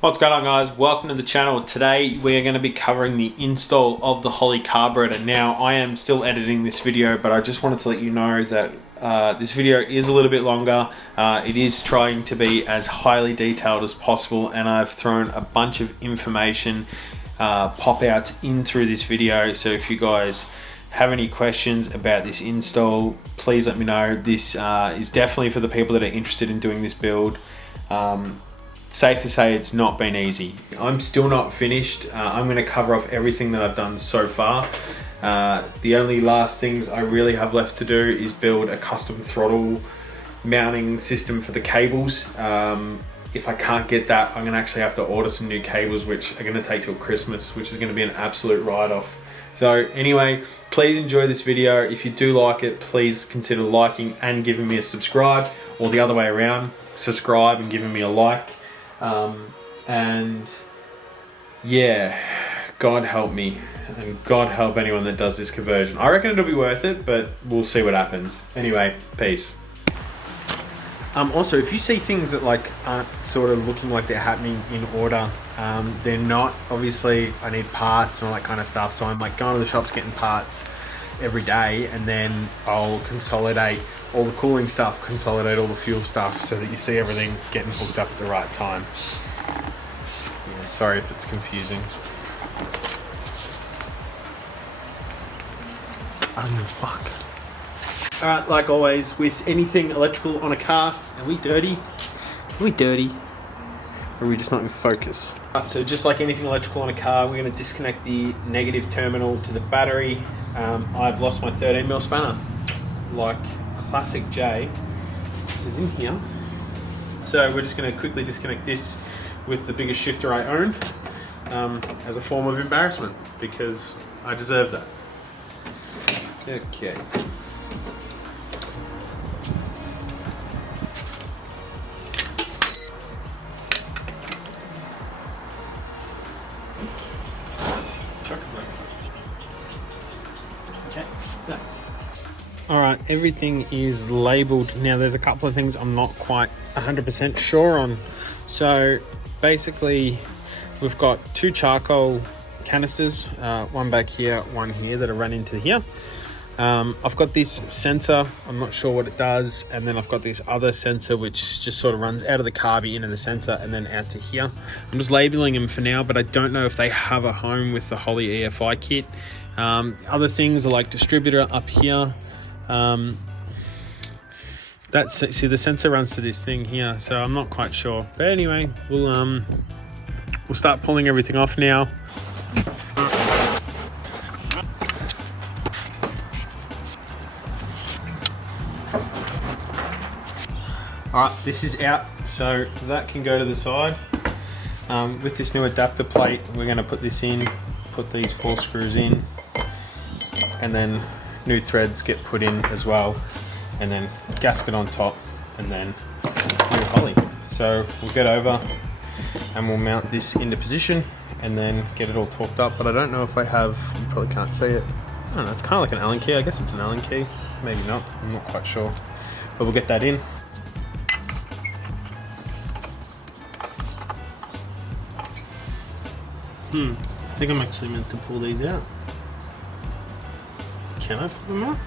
What's going on, guys? Welcome to the channel. Today we are going to be covering the install of the Holley carburetor. Now I am still editing this video, but I just wanted to let you know that this video is a little bit longer. It is trying to be as highly detailed as possible, and I've thrown a bunch of information pop outs in through this video. So if you guys have any questions about this install, please let me know. This is definitely for the people that are interested in doing this build. Safe to say it's not been easy. I'm still not finished. I'm going to cover off everything that I've done so far. The only last things I really have left to do is build a custom throttle mounting system for the cables. If I can't get that, I'm going to actually have to order some new cables, which are going to take till Christmas, which is going to be an absolute write-off. So anyway, please enjoy this video. If you do like it, please consider liking and giving me a subscribe, or the other way around, subscribe and giving me a like. And yeah, God help me, and God help anyone that does this conversion. I reckon it'll be worth it, but we'll see what happens. Anyway, peace. Also, if you see things that aren't sort of looking like they're happening in order, they're not. Obviously, I need parts and all that kind of stuff, so I'm going to the shops getting parts every day, and then I'll consolidate all the cooling stuff, consolidate all the fuel stuff, so that you see everything getting hooked up at the right time. Yeah, sorry if it's confusing. Oh fuck. Alright, like always, with anything electrical on a car, are we dirty? Are we dirty? Or are we just not in focus? So just like anything electrical on a car, we're going to disconnect the negative terminal to the battery. I've lost my 13mm spanner, like classic J. Is it in here? So we're just going to quickly disconnect this with the biggest shifter I own, as a form of embarrassment, because I deserve that. Okay. Alright, everything is labelled. Now there's a couple of things I'm not quite 100% sure on. So basically we've got two charcoal canisters, one back here, one here, that are run into here. I've got this sensor, I'm not sure what it does, and then I've got this other sensor which just sort of runs out of the carby into the sensor and then out to here. I'm just labelling them for now, but I don't know if they have a home with the Holley EFI kit. Other things are like distributor up here. See, the sensor runs to this thing here, so I'm not quite sure. But anyway, we'll start pulling everything off now. Alright, this is out, so that can go to the side. With this new adapter plate, we're going to put this in, put these 4 screws in, and then new threads get put in as well, and then gasket on top, and then new Holley. So we'll get over and we'll mount this into position and then get it all torqued up. But I don't know if I have, you probably can't see it. I don't know, it's kind of like an Allen key. I guess it's an Allen key, maybe not, I'm not quite sure, but we'll get that in. I think I'm actually meant to pull these out. Can I put them out?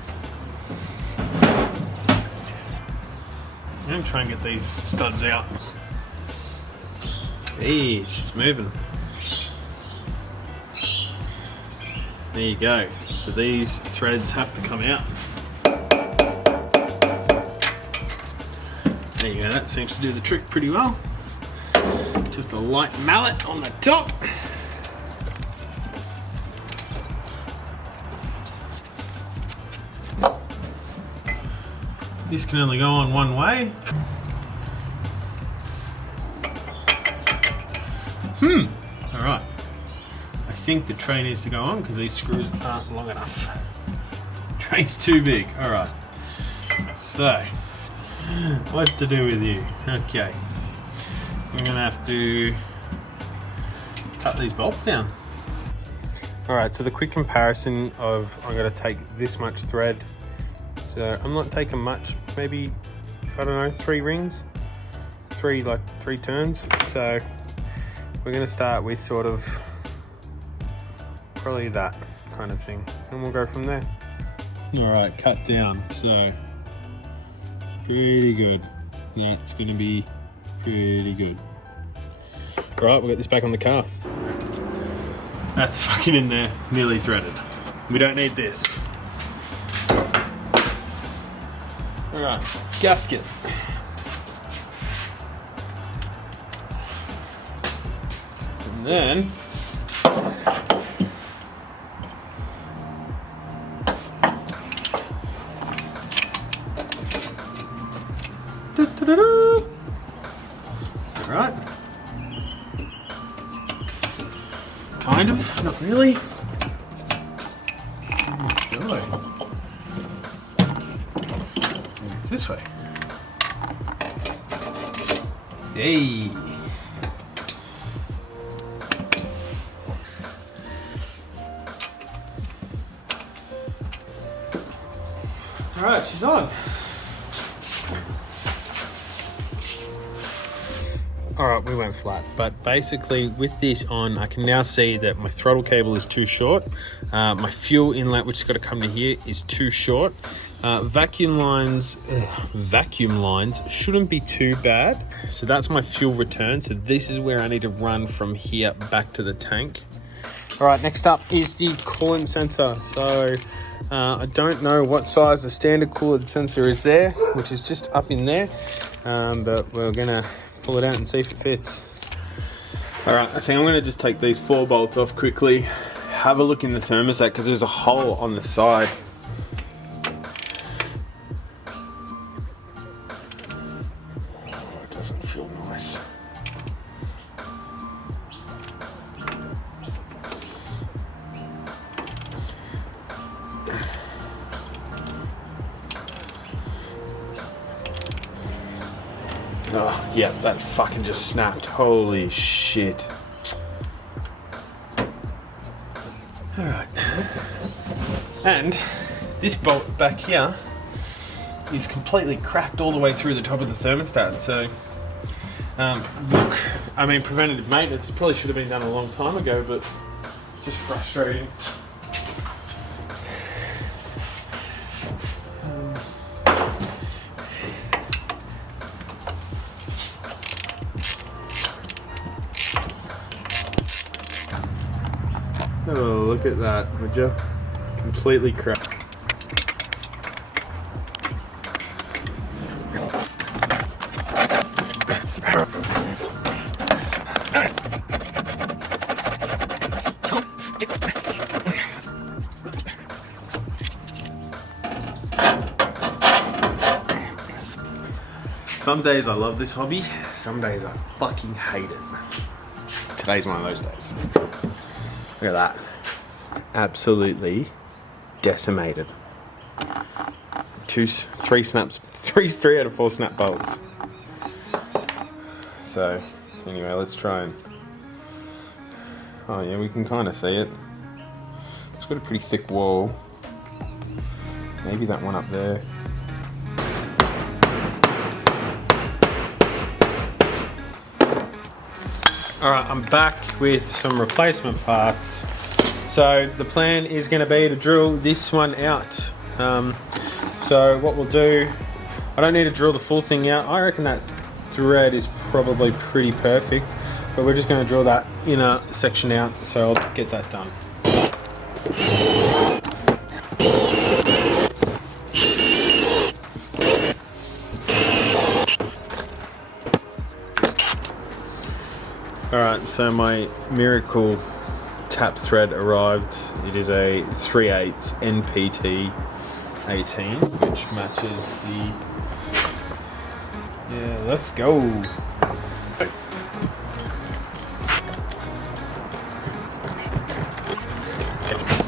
I'm going to try and get these studs out. Hey, she's moving. There you go. So these threads have to come out. There you go, that seems to do the trick pretty well. Just a light mallet on the top. This can only go on one way. Alright. I think the tray needs to go on because these screws aren't long enough. The tray's too big. Alright. So, what to do with you? Okay. I'm going to have to cut these bolts down. Alright, so the quick comparison of, I'm going to take this much thread. So I'm not taking much, maybe, I don't know, 3 rings, three turns. So we're gonna start with sort of probably that kind of thing, and we'll go from there. All right, cut down, so pretty good. That's gonna be pretty good. All right, we'll get this back on the car. That's fucking in there, nearly threaded. We don't need this. All right, gasket. And then all right. Kind of, not really. It's this way. Yay! All right, she's on. All right, we went flat, but basically with this on, I can now see that my throttle cable is too short. My fuel inlet, which has got to come to here, is too short. Vacuum lines shouldn't be too bad. So that's my fuel return. So this is where I need to run from here back to the tank. All right, next up is the coolant sensor. So I don't know what size the standard coolant sensor is there, which is just up in there, but we're gonna pull it out and see if it fits. All right, I think I'm gonna just take these 4 bolts off quickly, have a look in the thermostat because there's a hole on the side. Oh, it doesn't feel nice. Oh, yeah, that fucking just snapped. Holy shit. Alright. And this bolt back here is completely cracked all the way through the top of the thermostat. So, look, I mean, preventative maintenance probably should have been done a long time ago, but just frustrating. Oh, look at that, would you? Completely cracked. Some days I love this hobby, some days I fucking hate it. Today's one of those days. Look at that. Absolutely decimated. 3 snaps, 3 out of 4 snap bolts. So, anyway, let's try and... Oh yeah, we can kind of see it. It's got a pretty thick wall. Maybe that one up there. Alright, I'm back with some replacement parts. So the plan is going to be to drill this one out. So what we'll do, I don't need to drill the full thing out. I reckon that thread is probably pretty perfect, but we're just going to drill that inner section out, so I'll get that done. Alright, so my Miracle tap thread arrived. It is a 3/8 NPT 18, which matches the... Yeah, let's go.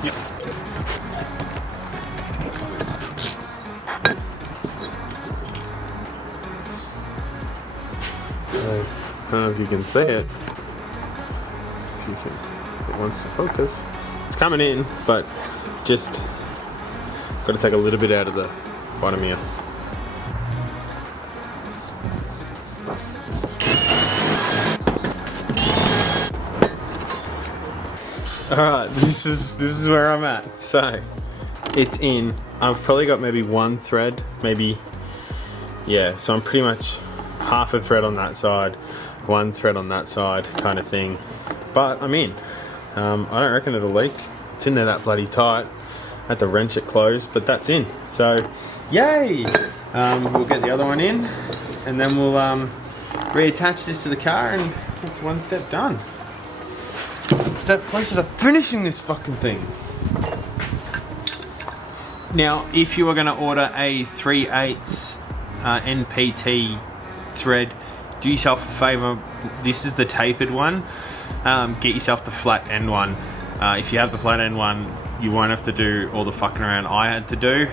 Yep. So, I don't know if you can see it. If it wants to focus. It's coming in, but just got to take a little bit out of the bottom here. Alright, this is where I'm at. So, it's in. I've probably got maybe one thread, maybe, yeah, so I'm pretty much half a thread on that side, one thread on that side kind of thing. But I'm in. I don't reckon it'll leak. It's in there that bloody tight. I had to wrench it closed, but that's in. So, yay! We'll get the other one in, and then we'll reattach this to the car, and it's one step done. One step closer to finishing this fucking thing. Now, if you are going to order a 3/8 NPT thread, do yourself a favour. This is the tapered one. Get yourself the flat end one. If you have the flat end one, you won't have to do all the fucking around I had to do.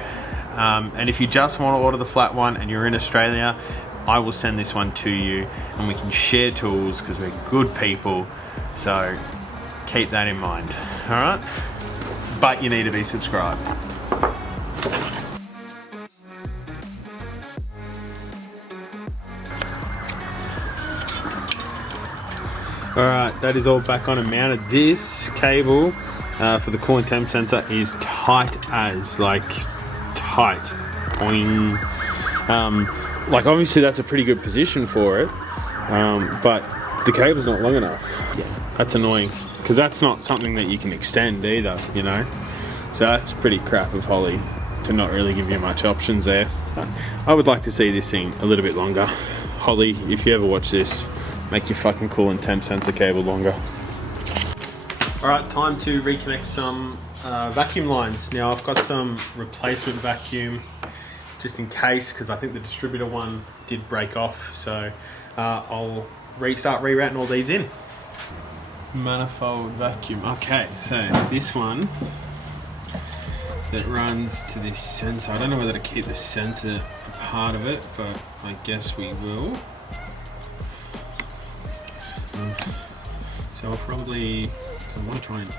And if you just want to order the flat one and you're in Australia, I will send this one to you and we can share tools because we're good people. So keep that in mind. Alright? But you need to be subscribed. Alright, that is all back on and mounted. This cable for the coolant temp sensor is tight as, like, tight. Boing. Like, obviously that's a pretty good position for it, but the cable's not long enough. Yeah. That's annoying, because that's not something that you can extend either, you know? So that's pretty crap of Holley to not really give you much options there. I would like to see this thing a little bit longer. Holley, if you ever watch this, make your fucking coolant temp sensor cable longer. Alright, time to reconnect some vacuum lines. Now I've got some replacement vacuum just in case, because I think the distributor one did break off, so I'll start rerouting all these in. Manifold vacuum. Okay, so this one that runs to this sensor. I don't know whether to keep the sensor a part of it, but I guess we will. So I'll probably, I want to try and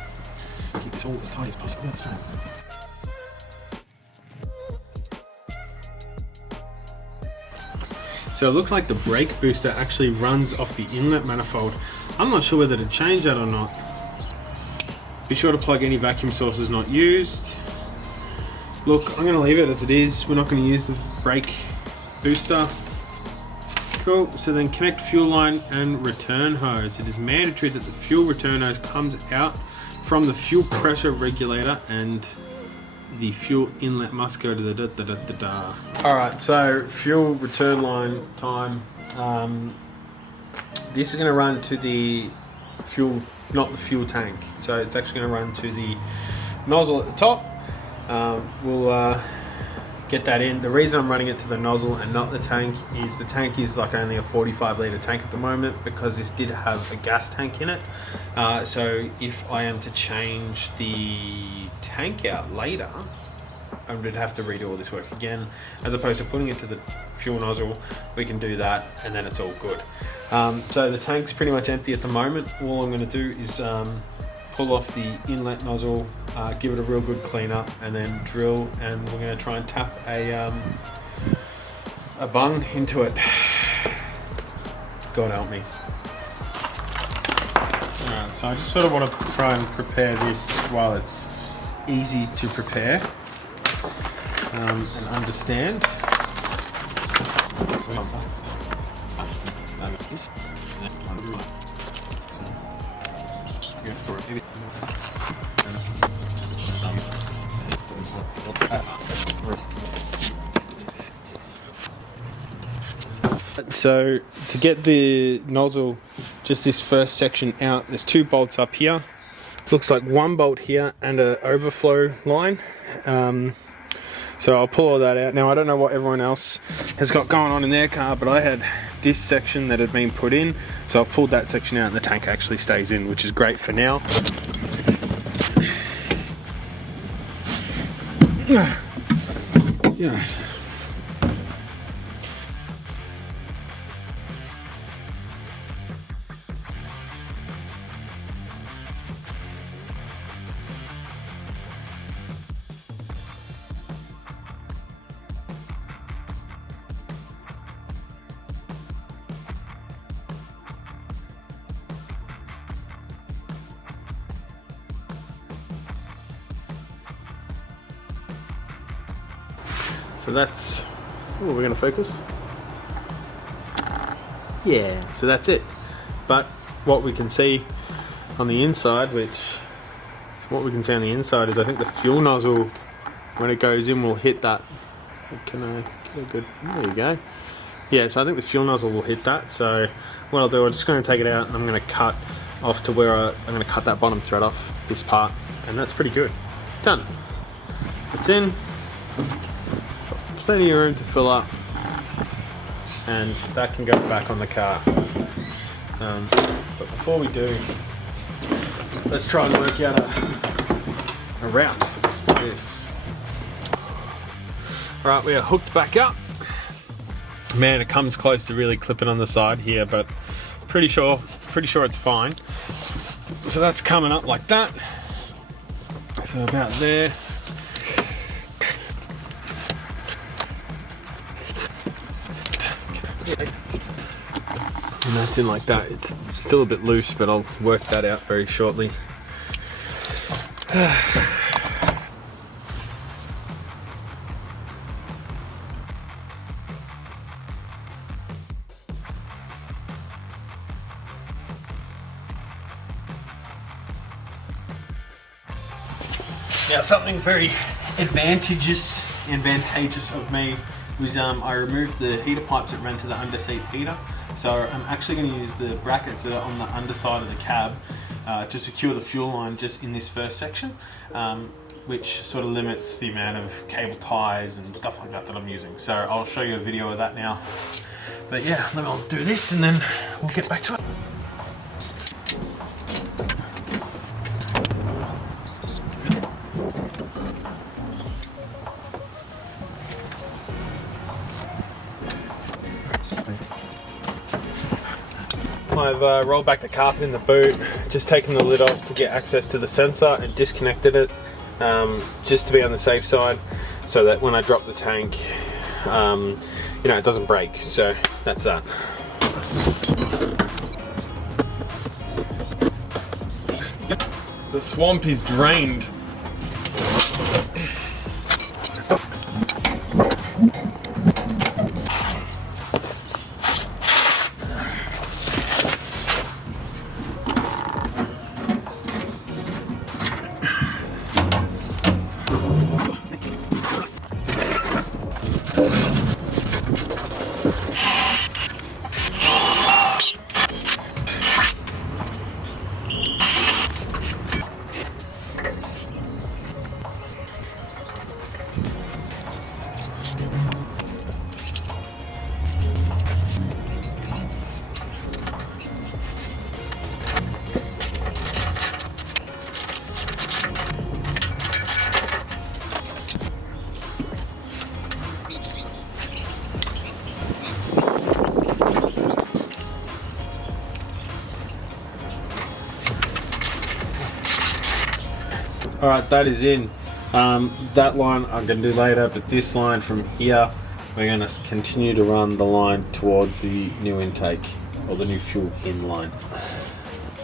keep this all as tight as possible. That's fine. So it looks like the brake booster actually runs off the inlet manifold. I'm not sure whether to change that or not. Be sure to plug any vacuum sources not used. Look, I'm going to leave it as it is. We're not going to use the brake booster. Cool. So then connect fuel line and return hose. It is mandatory that the fuel return hose comes out from the fuel pressure regulator, and the fuel inlet must go to the da-da-da-da-da. Alright, so fuel return line time. This is going to run to the fuel, not the fuel tank. So it's actually going to run to the nozzle at the top. We'll get that in. The reason I'm running it to the nozzle and not the tank is the tank is like only a 45 litre tank at the moment, because this did have a gas tank in it. So if I am to change the tank out later, I would have to redo all this work again. As opposed to putting it to the fuel nozzle, we can do that and then it's all good. So the tank's pretty much empty at the moment. All I'm going to do is pull off the inlet nozzle, give it a real good clean up, and then drill, and we're going to try and tap a bung into it. God help me. Alright, so I just sort of want to try and prepare this while it's easy to prepare and understand. So to get the nozzle, just this first section out, there's two bolts up here. Looks like one bolt here and an overflow line. So I'll pull all that out. Now I don't know what everyone else has got going on in their car, but I had this section that had been put in. So I've pulled that section out and the tank actually stays in, which is great for now. Yeah. So that's, oh, we're gonna focus. Yeah, so that's it. But what we can see on the inside, is I think the fuel nozzle, when it goes in, will hit that. Can I get a good, there you go. Yeah, so I think the fuel nozzle will hit that. So what I'll do, I'm just gonna take it out and I'm gonna cut off to where I'm gonna cut that bottom thread off, this part, and that's pretty good. Done. It's in. Plenty of room to fill up, and that can go back on the car. But before we do, let's try and work out a route for this. Alright, we are hooked back up. Man, it comes close to really clipping on the side here, but pretty sure it's fine. So that's coming up like that. So about there. And that's in like that. It's still a bit loose, but I'll work that out very shortly. Now, something very advantageous of me was I removed the heater pipes that ran to the underseat heater. So I'm actually going to use the brackets that are on the underside of the cab to secure the fuel line just in this first section, which sort of limits the amount of cable ties and stuff like that I'm using. So I'll show you a video of that now. But yeah, then I'll do this and then we'll get back to it. I've rolled back the carpet in the boot, just taken the lid off to get access to the sensor and disconnected it, just to be on the safe side, so that when I drop the tank, you know, it doesn't break. So that's that. The swamp is drained. Alright, that is in. That line I'm going to do later, but this line from here, we're going to continue to run the line towards the new intake, or the new fuel in line.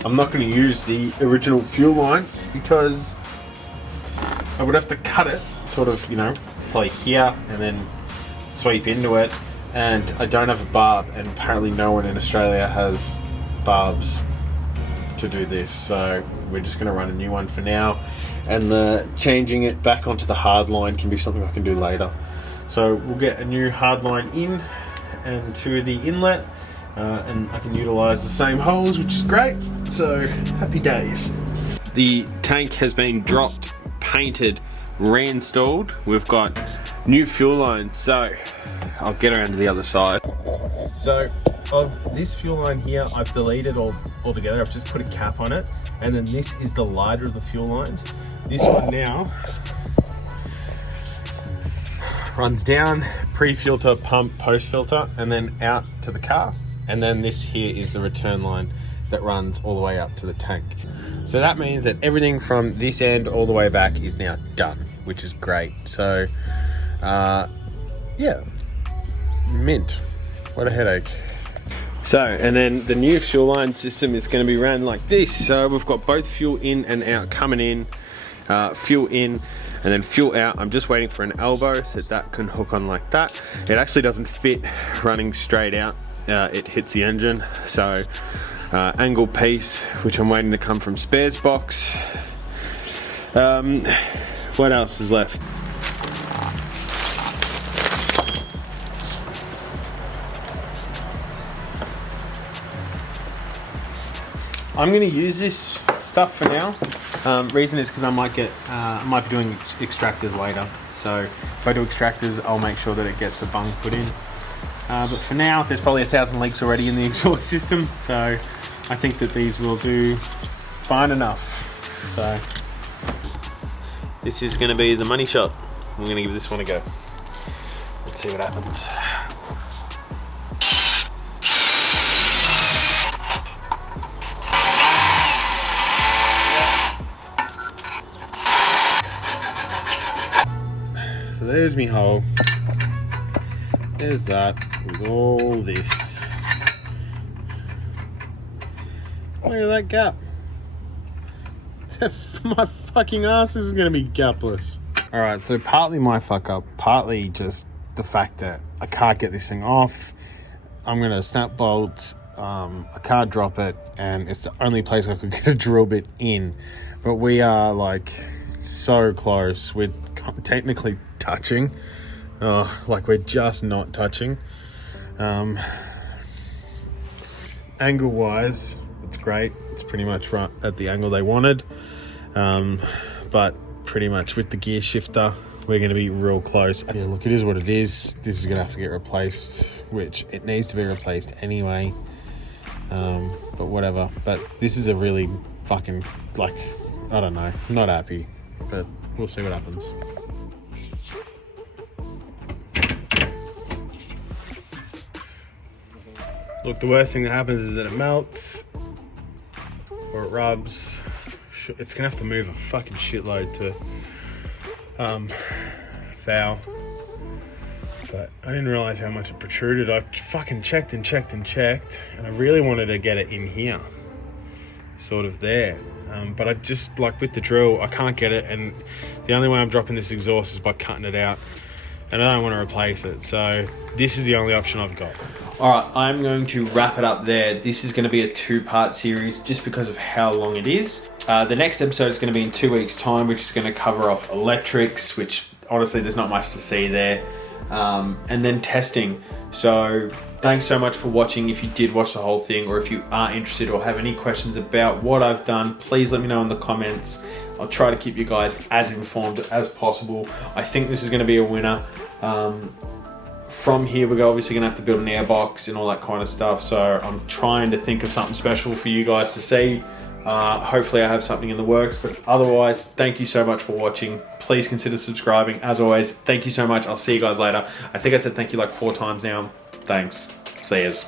I'm not going to use the original fuel line because I would have to cut it sort of, you know, probably here and then sweep into it, and I don't have a barb, and apparently no one in Australia has barbs to do this, so we're just going to run a new one for now, and the changing it back onto the hard line can be something I can do later. So we'll get a new hard line in and to the inlet, and I can utilize the same holes, which is great. So happy days. The tank has been dropped, painted, reinstalled. We've got new fuel lines, so I'll get around to the other side. So of this fuel line here, I've deleted altogether. I've just put a cap on it, and then this is the lighter of the fuel lines. This one now runs down, pre-filter, pump, post-filter, and then out to the car. And then this here is the return line that runs all the way up to the tank. So that means that everything from this end all the way back is now done, which is great. So, yeah, mint. What a headache. So, and then the new fuel line system is going to be ran like this. So we've got both fuel in and out coming in, fuel in and then fuel out. I'm just waiting for an elbow so that can hook on like that. It actually doesn't fit running straight out. It hits the engine. So angle piece, which I'm waiting to come from spares box. What else is left? I'm going to use this stuff for now. Reason is because I might be doing extractors later. So if I do extractors, I'll make sure that it gets a bung put in. But for now, there's probably 1,000 leaks already in the exhaust system. So I think that these will do fine enough. So this is going to be the money shot. I'm going to give this one a go. Let's see what happens. So there's me hole. There's that with all this. Look at that gap. My fucking ass is gonna be gapless. Alright, so partly my fuck up, partly just the fact that I can't get this thing off. I'm gonna snap bolt, I can't drop it, and it's the only place I could get a drill bit in. But we are like so close. We're technically touching. Like we're just not touching. Angle wise, it's great. It's pretty much right at the angle they wanted. But pretty much with the gear shifter, we're going to be real close. Yeah, look, it is what it is. This is going to have to get replaced, which it needs to be replaced anyway. But whatever. But this is a really fucking, like, I don't know, not happy, but we'll see what happens. Look, the worst thing that happens is that it melts or it rubs. It's gonna have to move a fucking shitload to foul. But I didn't realize how much it protruded. I fucking checked and checked and checked, and I really wanted to get it in here, sort of there. But I just, like with the drill, I can't get it, and the only way I'm dropping this exhaust is by cutting it out, and I don't want to replace it. So this is the only option I've got. Alright, I'm going to wrap it up there. This is going to be a 2-part series just because of how long it is. The next episode is going to be in 2 weeks' time, which is going to cover off electrics, which honestly there's not much to see there. And then testing. So thanks so much for watching. If you did watch the whole thing, or if you are interested or have any questions about what I've done, please let me know in the comments. I'll try to keep you guys as informed as possible. I think this is going to be a winner. From here, we're obviously going to have to build an airbox and all that kind of stuff. So I'm trying to think of something special for you guys to see. Hopefully I have something in the works, but otherwise, thank you so much for watching. Please consider subscribing. As always, thank you so much. I'll see you guys later. I think I said thank you like 4 times now. Thanks. See yous.